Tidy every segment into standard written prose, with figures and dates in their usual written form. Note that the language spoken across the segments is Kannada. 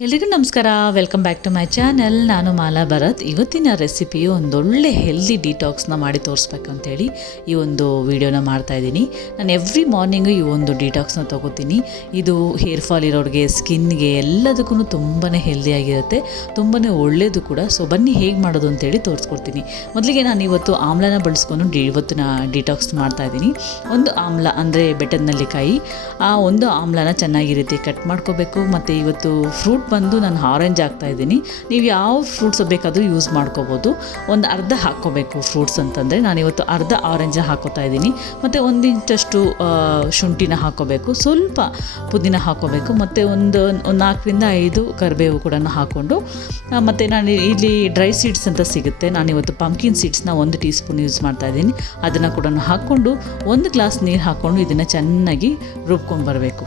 ಎಲ್ರಿಗೂ ನಮಸ್ಕಾರ, welcome back to my channel. ನಾನು ಮಾಲಾ ಭರತ್. ಇವತ್ತಿನ ರೆಸಿಪಿಯು ಒಂದೊಳ್ಳೆ ಹೆಲ್ದಿ ಡಿಟಾಕ್ಸ್ನ ಮಾಡಿ ತೋರಿಸ್ಬೇಕಂತೇಳಿ ಈ ಒಂದು ವಿಡಿಯೋನ ಮಾಡ್ತಾಯಿದ್ದೀನಿ. ನಾನು ಎವ್ರಿ ಮಾರ್ನಿಂಗು ಈ ಒಂದು ಡಿಟಾಕ್ಸ್ನ ತೊಗೋತೀನಿ. ಇದು ಹೇರ್ ಫಾಲ್ ಇರೋರಿಗೆ, ಸ್ಕಿನ್ಗೆ ಎಲ್ಲದಕ್ಕೂ ತುಂಬಾ ಹೆಲ್ದಿಯಾಗಿರುತ್ತೆ, ತುಂಬಾ ಒಳ್ಳೆಯದು ಕೂಡ. ಸೊ ಬನ್ನಿ ಹೇಗೆ ಮಾಡೋದು ಅಂತೇಳಿ ತೋರಿಸ್ಕೊಡ್ತೀನಿ. ಮೊದಲಿಗೆ ನಾನು ಇವತ್ತು ಆಮ್ಲನ ಬಳಸ್ಕೊಂಡು ಇವತ್ತಿನ ಡಿಟಾಕ್ಸ್ ಮಾಡ್ತಾಯಿದ್ದೀನಿ. ಒಂದು ಆಮ್ಲ ಅಂದರೆ ಬೆಟ್ಟದ ನೆಲ್ಲಿಕಾಯಿ, ಆ ಒಂದು ಆಮ್ಲನ ಚೆನ್ನಾಗಿ ರೀತಿ ಕಟ್ ಮಾಡ್ಕೋಬೇಕು. ಮತ್ತು ಇವತ್ತು ಫ್ರೂಟ್ ಬಂದು ನಾನು ಆರೆಂಜ್ ಹಾಕ್ತಾಯಿದ್ದೀನಿ. ನೀವು ಯಾವ ಫ್ರೂಟ್ಸ್ ಬೇಕಾದರೂ ಯೂಸ್ ಮಾಡ್ಕೋಬೋದು. ಒಂದು ಅರ್ಧ ಹಾಕ್ಕೋಬೇಕು ಫ್ರೂಟ್ಸ್ ಅಂತಂದರೆ, ನಾನಿವತ್ತು ಅರ್ಧ ಆರೆಂಜ್ ಹಾಕೋತಾ ಇದ್ದೀನಿ. ಮತ್ತು 1 ಇಂಚಷ್ಟು ಶುಂಠಿನ ಹಾಕ್ಕೋಬೇಕು, ಸ್ವಲ್ಪ ಪುದೀನ ಹಾಕ್ಕೋಬೇಕು, ಮತ್ತು ಒಂದು 4 ರಿಂದ 5 ಕರಿಬೇವು ಕೂಡ ಹಾಕ್ಕೊಂಡು, ಮತ್ತು ನಾನು ಇಲ್ಲಿ ಡ್ರೈ ಸೀಡ್ಸ್ ಅಂತ ಸಿಗುತ್ತೆ, ನಾನಿವತ್ತು ಪಂಪ್ಕಿನ್ ಸೀಡ್ಸ್ನ 1 ಟೀ ಸ್ಪೂನ್ ಯೂಸ್ ಮಾಡ್ತಾಯಿದ್ದೀನಿ. ಅದನ್ನು ಕೂಡ ಹಾಕ್ಕೊಂಡು 1 ಗ್ಲಾಸ್ ನೀರು ಹಾಕ್ಕೊಂಡು ಇದನ್ನು ಚೆನ್ನಾಗಿ ರುಬ್ಕೊಂಡು ಬರಬೇಕು.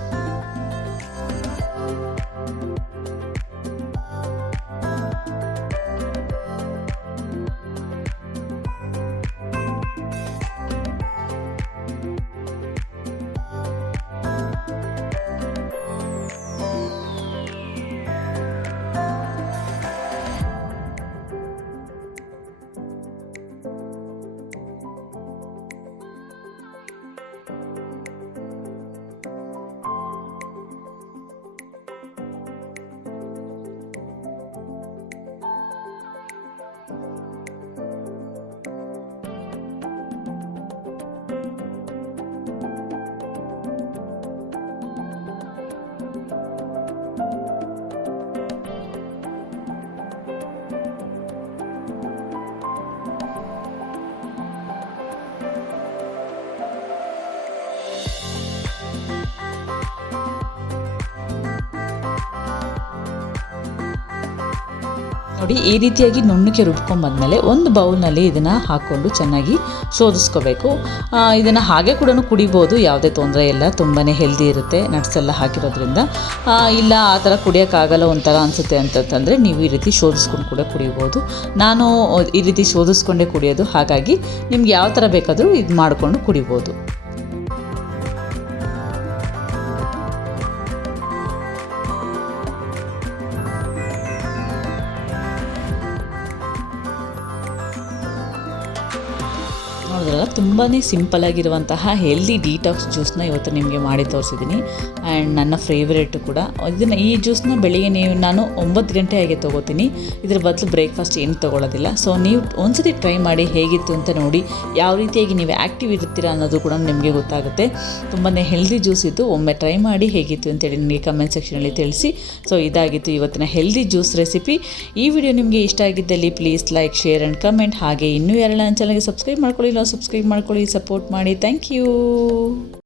ನೋಡಿ, ಈ ರೀತಿಯಾಗಿ ನುಣ್ಣಗೆ ರುಬ್ಕೊಂಡ್ಬಂದಮೇಲೆ ಒಂದು ಬೌಲ್ನಲ್ಲಿ ಇದನ್ನು ಹಾಕ್ಕೊಂಡು ಚೆನ್ನಾಗಿ ಶೋಧಿಸ್ಕೋಬೇಕು. ಇದನ್ನು ಹಾಗೆ ಕೂಡ ಕುಡಿಬೋದು, ಯಾವುದೇ ತೊಂದರೆ ಇಲ್ಲ, ತುಂಬಾ ಹೆಲ್ದಿ ಇರುತ್ತೆ ನಟ್ಸ್ ಎಲ್ಲ ಹಾಕಿರೋದ್ರಿಂದ. ಇಲ್ಲ ಆ ಥರ ಕುಡಿಯೋಕ್ಕಾಗಲ್ಲ, ಒಂಥರ ಅನಿಸುತ್ತೆ ಅಂತಂದರೆ ನೀವು ಈ ರೀತಿ ಶೋಧಿಸ್ಕೊಂಡು ಕೂಡ ಕುಡಿಬೋದು. ನಾನು ಈ ರೀತಿ ಶೋಧಿಸ್ಕೊಂಡೇ ಕುಡಿಯೋದು, ಹಾಗಾಗಿ ನಿಮ್ಗೆ ಯಾವ ಥರ ಬೇಕಾದರೂ ಇದು ಮಾಡಿಕೊಂಡು ಕುಡಿಬೋದು. ನೋಡಿದ್ರಲ್ಲ, ತುಂಬಾ ಸಿಂಪಲ್ಲಾಗಿರುವಂತಹ ಹೆಲ್ದಿ ಡಿಟಾಕ್ಸ್ ಜ್ಯೂಸ್ನ ಇವತ್ತು ನಿಮಗೆ ಮಾಡಿ ತೋರಿಸಿದ್ದೀನಿ. ಆ್ಯಂಡ್ ನನ್ನ ಫೇವ್ರೇಟು ಕೂಡ. ಈ ಜ್ಯೂಸ್ನ ಬೆಳಿಗ್ಗೆ ನಾನು 9 ಗಂಟೆ ಹಾಗೆ ತೊಗೋತೀನಿ. ಇದ್ರ ಬದಲು ಬ್ರೇಕ್ಫಾಸ್ಟ್ ಏನು ತೊಗೊಳ್ಳೋದಿಲ್ಲ. ಸೊ ನೀವು ಒಂದ್ಸತಿ ಟ್ರೈ ಮಾಡಿ, ಹೇಗಿತ್ತು ಅಂತ ನೋಡಿ, ಯಾವ ರೀತಿಯಾಗಿ ನೀವು ಆ್ಯಕ್ಟಿವ್ ಇರ್ತೀರಾ ಅನ್ನೋದು ಕೂಡ ನಿಮಗೆ ಗೊತ್ತಾಗುತ್ತೆ. ತುಂಬಾ ಹೆಲ್ದಿ ಜ್ಯೂಸ್ ಇದ್ದು, ಒಮ್ಮೆ ಟ್ರೈ ಮಾಡಿ ಹೇಗಿತ್ತು ಅಂತೇಳಿ ನನಗೆ ಕಮೆಂಟ್ ಸೆಕ್ಷನಲ್ಲಿ ತಿಳಿಸಿ. ಸೊ ಇದಾಗಿತ್ತು ಇವತ್ತಿನ ಹೆಲ್ದಿ ಜ್ಯೂಸ್ ರೆಸಿಪಿ. ಈ ವಿಡಿಯೋ ನಿಮಗೆ ಇಷ್ಟ ಆಗಿದ್ದಲ್ಲಿ please like, share and comment. ಹಾಗೆ ಇನ್ನೂ ಯಾರೆಲ್ಲ ನನ್ನ ಚಾನಲ್ಗೆ ಸಬ್ಸ್ಕ್ರೈಬ್ ಮಾಡ್ಕೊಳ್ಳಿ, ಸಬ್ಸ್ಕ್ರೈಬ್ ಮಾಡ್ಕೊಳ್ಳಿ, ಸಪೋರ್ಟ್ ಮಾಡಿ. Thank you.